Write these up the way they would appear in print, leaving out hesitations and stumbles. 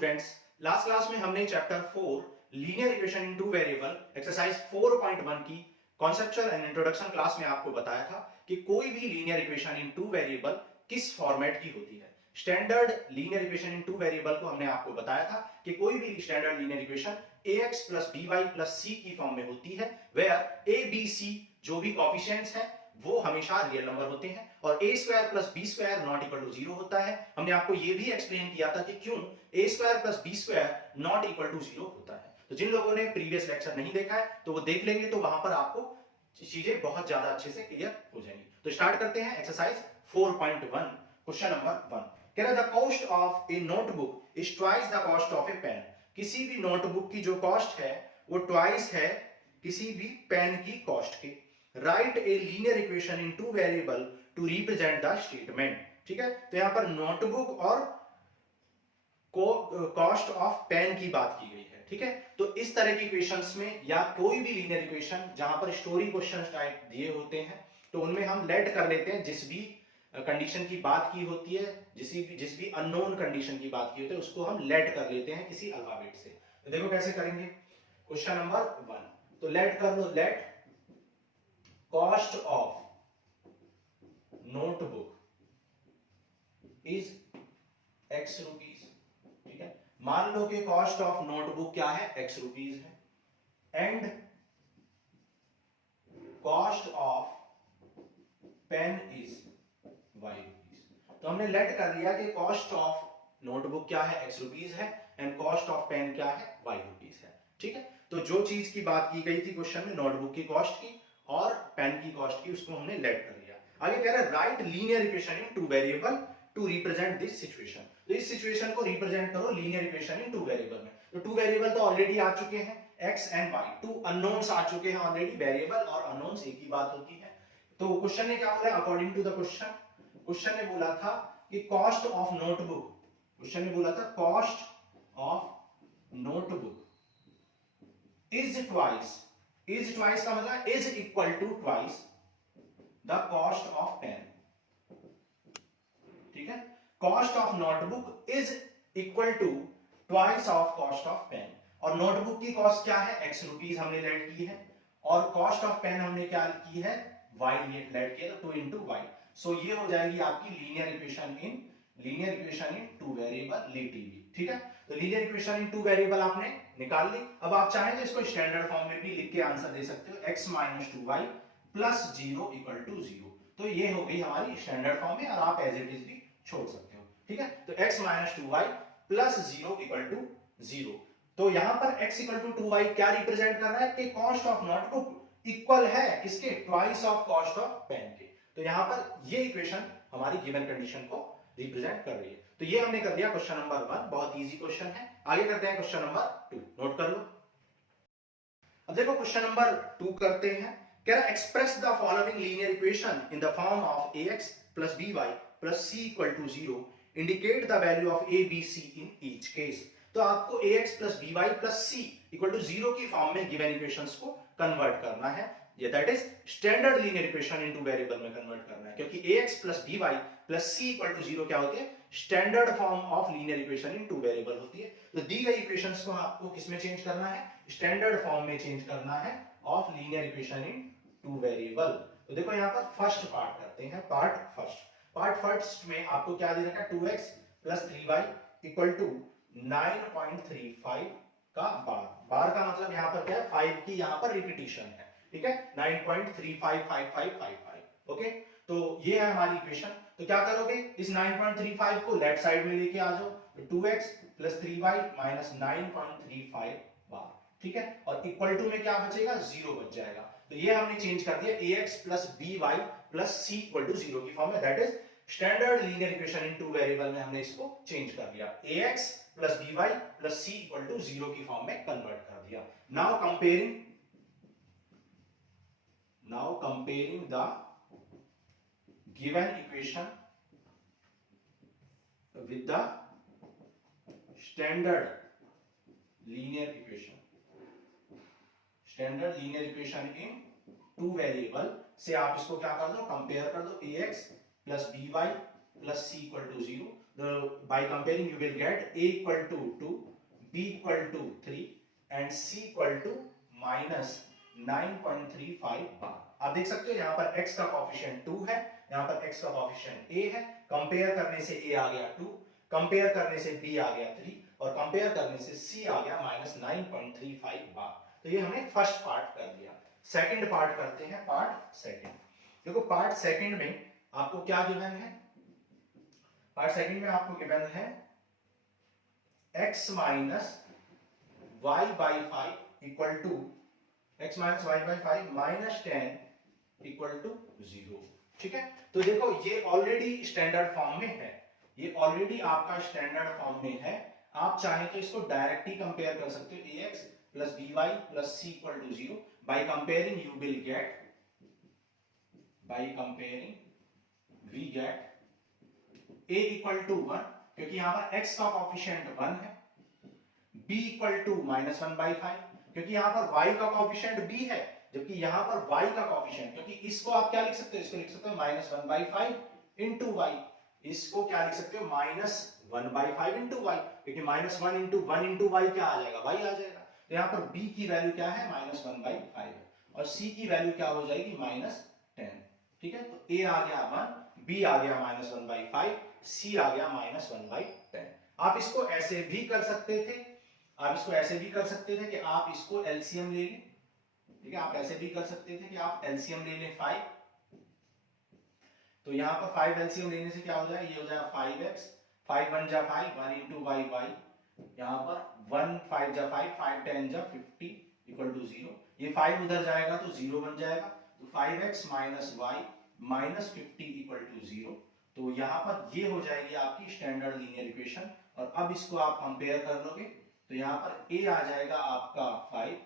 Students, last class में हमने chapter 4 linear equation in two variable exercise 4.1 की conceptual and introduction class में आपको बताया था कि कोई भी linear equation in two variable किस फॉर्मेट की होती है। Standard linear equation in two variable को हमने आपको बताया था कि कोई भी standard linear equation ax plus by plus c की फॉर्म में होती है, वेयर a b c जो भी कोएफिशिएंट्स हैं वो हमेशा रियल नंबर होते हैं और a square plus b square not equal to 0 होता है। हमने आपको ये भी एक्सप्लेन किया था कि क्यों a square plus b square not equal to 0 होता है। तो जिन लोगों ने प्रीवियस लेक्चर नहीं देखा है तो वो देख लेंगे, तो वहां पर आपको चीजें बहुत ज्यादा अच्छे से क्लियर हो जाएंगी। तो स्टार्ट करते हैं एक्सरसाइज 4.1। क्वेश्चन नंबर 1 कह रहा है the cost of a notebook is twice the cost of a pen. किसी भी नोटबुक की जो कॉस्ट है वो ट्वाइस है किसी भी पेन की कॉस्ट के। Write a linear equation in two variable to represent the statement. ठीक है, तो यहां पर नोटबुक और कॉस्ट ऑफ पेन की बात की गई है। ठीक है, तो इस तरह की इक्वेशंस में या कोई भी लीनियर इक्वेशन जहां पर स्टोरी क्वेश्चन टाइप दिए होते हैं तो उनमें हम लेट कर लेते हैं जिस भी कंडीशन की बात की होती है, जिस भी अननोन कंडीशन की बात की होती है उसको हम लेट कर लेते हैं किसी अल्फाबेट से। तो देखो कैसे करेंगे। क्वेश्चन नंबर 1, तो लेट कर लो, let cost of notebook is x rupees. ठीक है, मान लो कि कॉस्ट ऑफ नोटबुक क्या है, x रुपीज है, and cost of pen is y rupees. तो हमने लेट कर दिया कि कॉस्ट ऑफ नोटबुक क्या है, x रुपीज है, एंड कॉस्ट ऑफ पेन क्या है, y रुपीज है। ठीक है, तो जो चीज की बात की गई थी क्वेश्चन में नोटबुक की कॉस्ट की और पेन की कॉस्ट की, उसको हमने लेट कर दिया। आगे कह रहा है write linear equation in two variable to represent this situation. तो इस सिचुएशन को रिप्रेजेंट करो linear equation in two variable में। तो टू वेरिएबल तो ऑलरेडी आ चुके हैं, x and y, two unknowns आ चुके हैं ऑलरेडी। वेरिएबल और अननोन्स एक ही बात होती है। तो क्वेश्चन ने क्या बोला, according to the question, question ने बोला था कि कॉस्ट ऑफ नोटबुक, क्वेश्चन ने बोला था cost of notebook is twice, is twice का मतलब is equal to twice the cost of pen. ठीक है, cost of notebook is equal to twice of cost of pen. और नोटबुक की cost क्या है, x रुपीज हमने लेट की है, और कॉस्ट ऑफ पेन हमने क्या की है, y लेट किया, तो 2 इंटू वाई। सो ये हो जाएगी आपकी linear equation in two variable लीटीवी। ठीक है, तो linear equation in two variable आपने निकाल ली। अब आप चाहें तो इसको स्टैंडर्ड फॉर्म में भी लिख के आंसर दे सकते हो, x minus 2y plus 0 equal to 0। तो ये हो गई हमारी स्टैंडर्ड फॉर्म में, और आप एज इट इज भी छोड़ सकते हो। ठीक है, तो x minus 2y plus 0 equal to 0। तो यहां पर x इक्वल टू 2y क्या रिप्रेजेंट कर रहा है कि कॉस्ट ऑफ नोटबुक इक्वल है किसके, twice of cost of pen के। तो यहां पर ये इक्वेशन हमारी गिवन कंडीशन को रिप्रेजेंट कर रही है। तो ये हमने कर दिया क्वेश्चन नंबर 1, बहुत इजी क्वेश्चन है। आगे करते हैं क्वेश्चन नंबर 2, नोट कर लो। अब देखो क्वेश्चन नंबर 2 करते हैं। कह रहा express the following linear equation in the form of ax plus by plus c equal to 0, indicate the value of a b c in each case. तो आपको ax plus by plus c equal to 0 की form में given equations को convert करना है, ये that is standard linear equation in two variable में convert करना है, क्योंकि ax plus by plus c equal to 0 क्या होती है, standard form of linear equation in two variable होती है। तो दी गई इक्वेशंस को आपको किसमें चेंज करना है, स्टैंडर्ड फॉर्म में चेंज करना है of linear equation in two variable. तो देखो यहां पर फर्स्ट पार्ट करते हैं, पार्ट फर्स्ट में आपको क्या दे रखा है, 2x plus 3y equal to 9.35 का बार का मतलब यहां पर क्या है, 5 की यहां पर रिपीटिशन है। ठीक है, 9.355555। ओके, तो ये है हमारी इक्वेशन। तो क्या करोगे, इस 9.35 को लेफ्ट साइड में लेके आ जाओ, तो 2x प्लस 3y माइनस 9.35 बार। ठीक है, और इक्वल टू में क्या बचेगा, 0 बच जाएगा। तो ये हमने चेंज कर दिया, ax plus by plus c equal to 0 की फॉर्म में, that is standard linear equation in two variable में हमने इसको चेंज कर दिया, ax plus by plus c equal to 0 की फॉर्म में कन्वर्ट कर दिया। Now comparing the given equation with the standard linear equation in two variable से आप इसको क्या कर दो, कंपेयर कर दो, ax plus by plus c equal to 0, by comparing you will get a equal to 2, b equal to 3 and c equal to minus 9.35 बार। आप देख सकते हो यहाँ पर x का कोएफिशिएंट 2 है, यहाँ पर x का कोएफिशिएंट a है। कंपेयर करने से a आ गया 2, कंपेयर करने से b आ गया 3 और कंपेयर करने से c आ गया माइनस 9.35 बार। तो ये हमने फर्स्ट पार्ट कर लिया। सेकंड पार्ट करते हैं, पार्ट सेकंड। देखो पार्ट सेकंड में आपको क्या गिवन है? पार्ट सेकंड में आपको गिवन है x minus y by 5 equal to x minus y by 5 minus 10 equal to 0। ठीक है, तो देखो ये ऑलरेडी स्टैंडर्ड फॉर्म में है, ये ऑलरेडी आपका स्टैंडर्ड फॉर्म में है। आप चाहे तो इसको डायरेक्टली कंपेयर कर सकते हो, ax plus by plus c equal to 0। By comparing you will get, by comparing we get a equal to 1, क्योंकि यहां पर x का कोएफिशिएंट 1 है, b equal to minus 1 by 5, क्योंकि यहां पर y का कोएफिशिएंट b है, जबकि यहां पर y का कोएफिशिएंट, क्योंकि इसको आप क्या लिख सकते हो? इसको लिख सकते हो माइनस 1 बाई 5 इंटू y। इसको क्या लिख सकते हो? माइनस 1 बाई 5 इंटू y, क्योंकि माइनस 1 इंटू y क्या आ जाएगा? y आ जाएगा। तो यहाँ पर b की वैल्यू क्या है? माइनस 1 बाई 5 और c की वैल्यू क्या हो जाएगी? माइनस 10। ठीक है, तो a आ गया 1, b आ गया माइनस 1 बाई 5, c आ गया माइनस 1 बाई 10। आप इसको ऐसे भी कर सकते थे, आप इसको ऐसे भी कर सकते थे कि आप इसको एलसीएम ले लें। ठीक है, आप ऐसे भी कर सकते थे कि आप एलसीएम ले लें 5। तो यहाँ पर 5 एलसीएम लेने से क्या हो जाएगा? ये हो जाएगा 5x, 5 1 जा 5, 1 इंटू वाई वाई, यहाँ पर 1 5 जा 5, 5 10 जा 50 इक्वल टू 0। ये 5 उधर जाएगा तो 0 बन जाएगा, तो 5x minus y minus 50 equal to 0। तो यहाँ पर ये हो जाएगी आपकी स्टैंडर्ड लीनियर इक्वेशन। और अब इसको आप कंपेयर कर लोगे तो यहाँ पर a आ जाएगा आपका 5,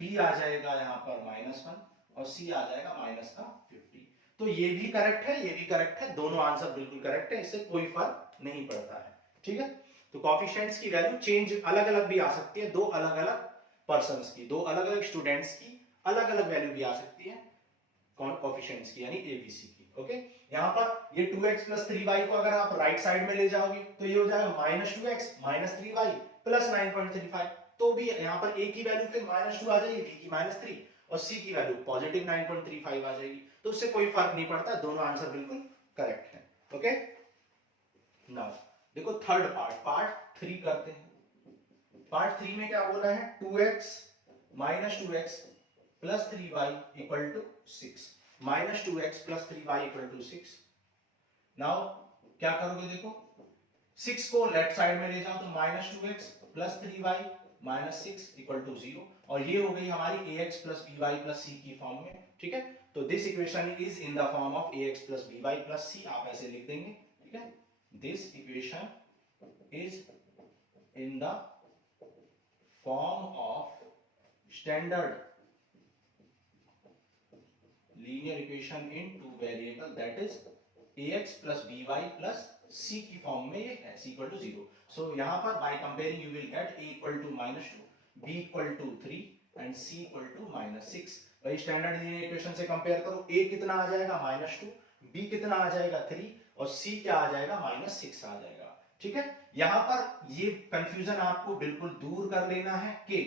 b आ जाएगा यहाँ पर माइनस 1 और c आ जाएगा माइनस का 50। तो ये भी करेक्ट है, ये भी करेक्ट है, दोनों आंसर बिल्कुल करेक्ट है, इससे कोई फर्क नहीं पड़ता है। ठीक है, तो कोएफिशिएंट्स की वैल्यू चेंज अलग अलग भी आ सकती है, दो अलग अलग पर्संस की, दो अलग अलग स्टूडेंट्स की अलग अलग वैल्यू भी आ सकती है कोएफिशिएंट्स की, यानी एबीसी की। ओके, यहाँ पर ये 2x प्लस 3y को अगर आप राइट साइड में ले जाओगे तो ये हो जाएगा minus 2x minus 3y plus 9.35। तो भी यहाँ पर a की वैल्यू फिर माइनस 2 आ जाएगी, b की माइनस 3 और c की वैल्यू पॉजिटिव 9.35 आ जाएगी। तो उससे कोई फर्क नहीं पड़ता, दोनों आंसर बिल्कुल करेक्ट है। ओके, नाउ देखो थर्ड पार्ट, पार्ट 3 करते हैं। पार्ट 3 में क्या बोला है? 2x minus 2x plus 3y equal to 6, minus 2x plus 3y equal to 6। Now क्या करोगे? देखो 6 को लेफ्ट साइड में ले जाओ तो minus 2x plus 3y minus 6 equal to 0, और ये हो गई हमारी ax plus by plus c की फॉर्म में। ठीक है, तो this equation is in the form of ax plus by plus c, आप ऐसे लिख देंगे। ठीक है, this equation is in the form of standard linear equation in two variable, that is ax plus by plus c की form में ये है, c equal to 0। so यहाँ पर by comparing you will get a equal to minus 2, b equal to 3 and c equal to minus 6। भाई standard linear equation से compare करो, a कितना आ जाएगा? माइनस 2, b कितना आ जाएगा? 3 और c क्या आ जाएगा? माइनस 6 आ जाएगा। ठीक है, यहाँ पर ये कंफ्यूजन आपको बिल्कुल दूर कर लेना है कि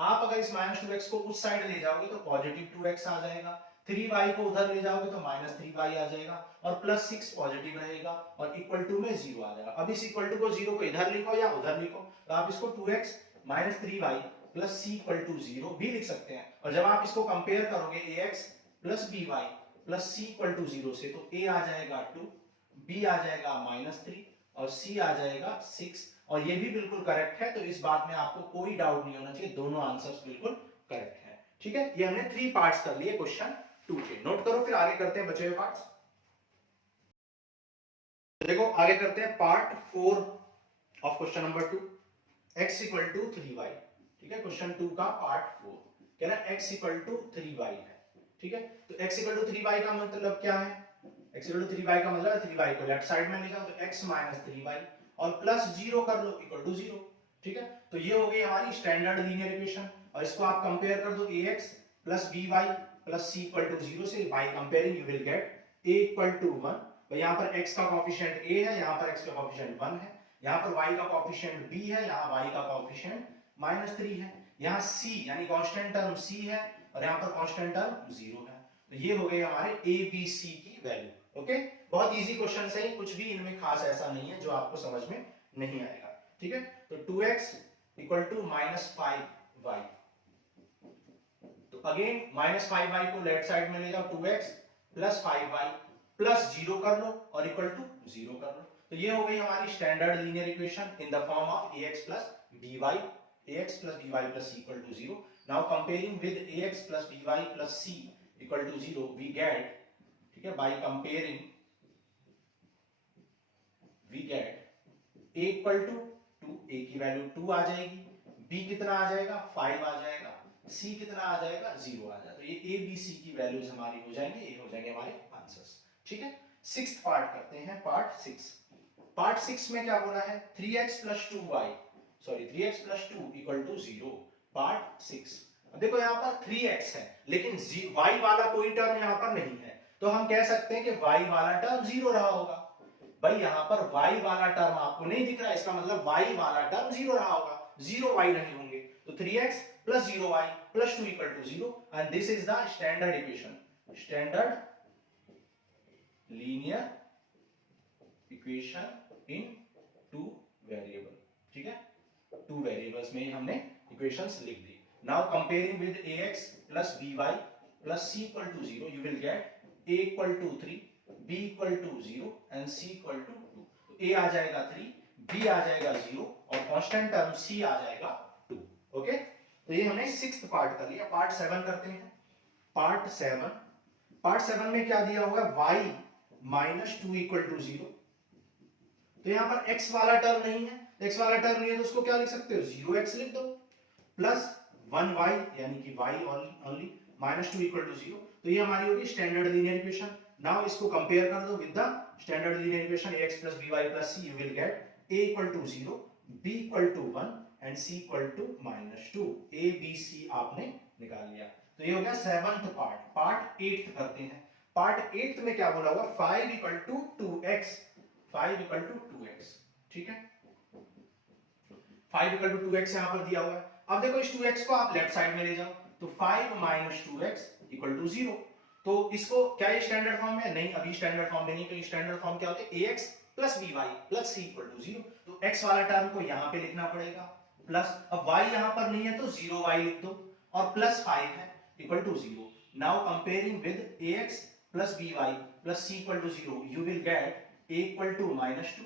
आप अगर इस माइनस 2x को उस साइड ले जाओगे तो पॉजिटिव 2x आ जाएगा, 3y को उधर ले जाओगे तो माइनस 3y आ जाएगा और प्लस 6 पॉजिटिव रहेगा और इक्वल टू में 0 आ जाएगा। अब इस इक्वल टू को 0 को इधर लिखो या उधर लिखो, तो आप इसको 2x minus 3y plus c equal to 0 भी लिख सकते हैं। और जब आप इसको कंपेयर करोगे ax plus by plus c equal to 0 से, तो a आ जाएगा 2, b आ जाएगा माइनस 3 और c आ जाएगा 6, और ये भी बिल्कुल करेक्ट है। तो इस बात में आपको कोई डाउट नहीं होना चाहिए, दोनों आंसर्स बिल्कुल करेक्ट है। ठीक है, ये हमने 3 पार्ट्स कर लिए क्वेश्चन 2 के। नोट करो, फिर आगे करते हैं बचे हुए पार्ट्स। तो देखो आगे करते हैं part 4 of question number 2, x equal to 3y। ठीक है, क्वेश्चन 2 का पार्ट 4 कह रहा है x इक्वल टू 3y है। ठीक है, तो x इक्वल टू 3y का मतलब क्या है? x इक्वल टू 3y का मतलब 3y को लेफ्ट साइड में ले जाओ तो x माइनस 3y और प्लस 0 कर लो इक्वल टू 0। ठीक है, तो ये हो गई हमारी स्टैंडर्ड लीनियर इक्वेशन, और इसको आप कंपेयर कर दो ax plus by plus c equal to 0 से। By comparing you will get a equal to 1 तो यहाँ पर x का कोएफिशिएंट a है, यहाँ पर x का कोएफिशिएंट 1 है, यहाँ पर y का कोएफिशिएंट b है, यहाँ y का कोएफिशिएंट -3 है, यहाँ c यानी कांस्टेंट टर्म c है और यहाँ पर कांस्टेंट टर्म 0 है। तो ये हो गए हमारे a b c की वैल्यू। ओके, बहुत इजी क्वेश्चन है, कुछ भी इनमें खास ऐसा नहीं है जो आपको समझ में नहीं आएगा। ठीक है, तो 2x इक्वल टू -5y, तो अगेन -5y को लेफ्ट साइड में ले जाओ, 2x प्लस 5y प्लस 0 कर लो और इक्वल टू 0 कर लो। तो ये हो गई हमारी standard linear equation in the form of ax plus by, ax plus by plus c equal to 0. Now comparing with ax plus by plus c equal to 0, we get, ठीक है, by comparing we get a equal to 2, a की value 2 आ जाएगी, b कितना आ जाएगा 5 आ जाएगा, c कितना आ जाएगा 0 आ जाएगा। तो ये a b c की वैल्यूज हमारी हो जाएंगी, ये हो जाएंगे हमारे आंसर्स। ठीक है, सिक्स्थ पार्ट करते हैं, पार्ट 6। पार्ट 6 में क्या बोला है, 3x plus 2y, sorry 3x plus 2 equal to 0, part 6। अब देखो यहाँ पर 3x है लेकिन y वाला कोई टर्म यहाँ पर नहीं है, तो हम कह सकते हैं कि y वाला टर्म 0 रहा होगा। भाई यहाँ पर y वाला टर्म आपको नहीं दिख रहा है, इसका मतलब y वाला टर्म 0 रहा होगा, 0 y नहीं होंगे। तो 3x plus 0y plus 2 equal to 0, and this is the standard equation, standard linear equation in two variable। ठीक है, टू वेरिएबल्स में हमने इक्वेशंस लिख दी। Now comparing with ax plus by plus c equal to 0, you will get a equal to 3, b equal to 0 and c equal to 2। तो a आ जाएगा 3, b आ जाएगा 0 और कांस्टेंट टर्म c आ जाएगा 2। Okay, तो ये हमने सिक्स्थ पार्ट कर लिया। पार्ट 7 करते हैं। पार्ट 7, पार्ट 7 में क्या दिया हुआ है, y -2 equal to 0। तो यहां पर x वाला टर्म नहीं है, x वाला टर्म नहीं है तो उसको क्या लिख सकते हो, 0x लिख दो प्लस 1y यानी कि y ओनली -2 equal to 0। तो ये हमारी होगी स्टैंडर्ड लीनियर इक्वेशन। नाउ इसको कंपेयर कर दो with the standard linear equation ax plus by plus c, you will get a equal to 0, b equal to 1 and c equal to -2। a b c आपने निकाल लिया। तो ये हो गया 7th पार्ट। पार्ट 8 करते हैं। पार्ट 8 में क्या बोला हुआ, 5 equal to 2x, 5 equal to 2x। ठीक है, 5 equal to 2x यहां पर दिया हुआ है। अब देखो इस 2x को आप लेफ्ट साइड में ले जाओ, तो 5 minus 2x equal to 0। तो इसको क्या ये स्टैंडर्ड फॉर्म है, नहीं अभी स्टैंडर्ड फॉर्म में नहीं, क्योंकि स्टैंडर्ड फॉर्म क्या होता है, ax plus by plus c equal to 0। तो x वाला टर्म को यहां पे लिखना पड़ेगा प्लस, अब y यहां पर नहीं है तो 0y लिख दो और प्लस 5 है equal to 0। Now comparing with ax plus by plus c equal to 0, you will get a equal to -2,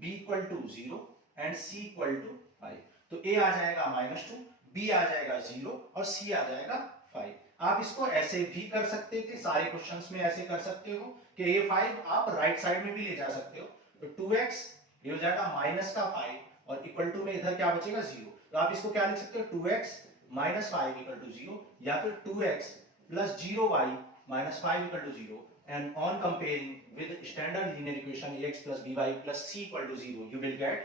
b equal to 0 and c equal to 5। तो a आ जाएगा -2, b आ जाएगा 0 और c आ जाएगा 5। आप इसको ऐसे भी कर सकते थे, सारे क्वेश्चंस में ऐसे कर सकते हो कि ये 5 आप राइट साइड में भी ले जा सकते हो। तो 2x ये हो जाएगा माइनस का 5 और इक्वल टू में इधर क्या बचेगा 0। तो आप इसको क्या लिख सकते हो, 2x minus 5 equal to 0 या फिर 2x plus 0y minus 5 equal to 0। And on comparing with standard linear equation ax plus by plus c equal to 0, you will get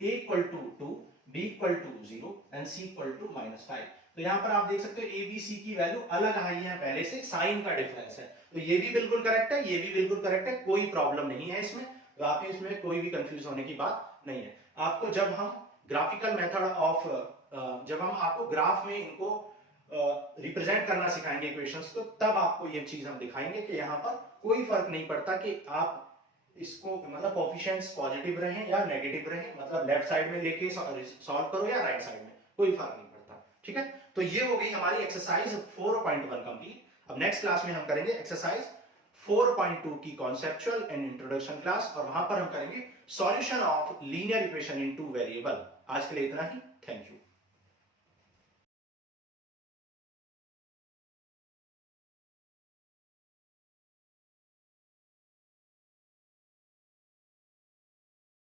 a equal to 2, b equal to 0 and c equal to -5। तो यहाँ पर आप देख सकते हो a b c की value अलग आई है पहले से, साइन का डिफरेंस है। तो ये भी बिल्कुल करेक्ट है, ये भी बिल्कुल करेक्ट है, कोई प्रॉब्लम नहीं है इसमें। तो आप इसमें कोई भी कंफ्यूज होने की बात नहीं है। आपको जब हम ग्राफिकल मेथड ऑफ जब हम आपको ग्राफ में इनको रिप्रेजेंट करना सिखाएंगे इक्वेशंस, तो तब आपको ये चीज हम दिखाएंगे कि यहाँ पर कोई फर्क नहीं पड़ता कि आप इसको मतलब कोएफिशिएंट्स पॉजिटिव रहे या नेगेटिव रहे, मतलब लेफ्ट साइड में लेके सॉल्व करो या राइट साइड में, कोई फर्क नहीं पड़ता। ठीक है, तो ये हो गई हमारी एक्सरसाइज 4.1 कंप्लीट। अब नेक्स्ट क्लास में हम करेंगे एक्सरसाइज 4.2 की कॉन्सेप्चुअल एंड इंट्रोडक्शन क्लास, और वहां पर हम करेंगे solution of linear equation in two variable. आज के लिए इतना ही, थैंक यू।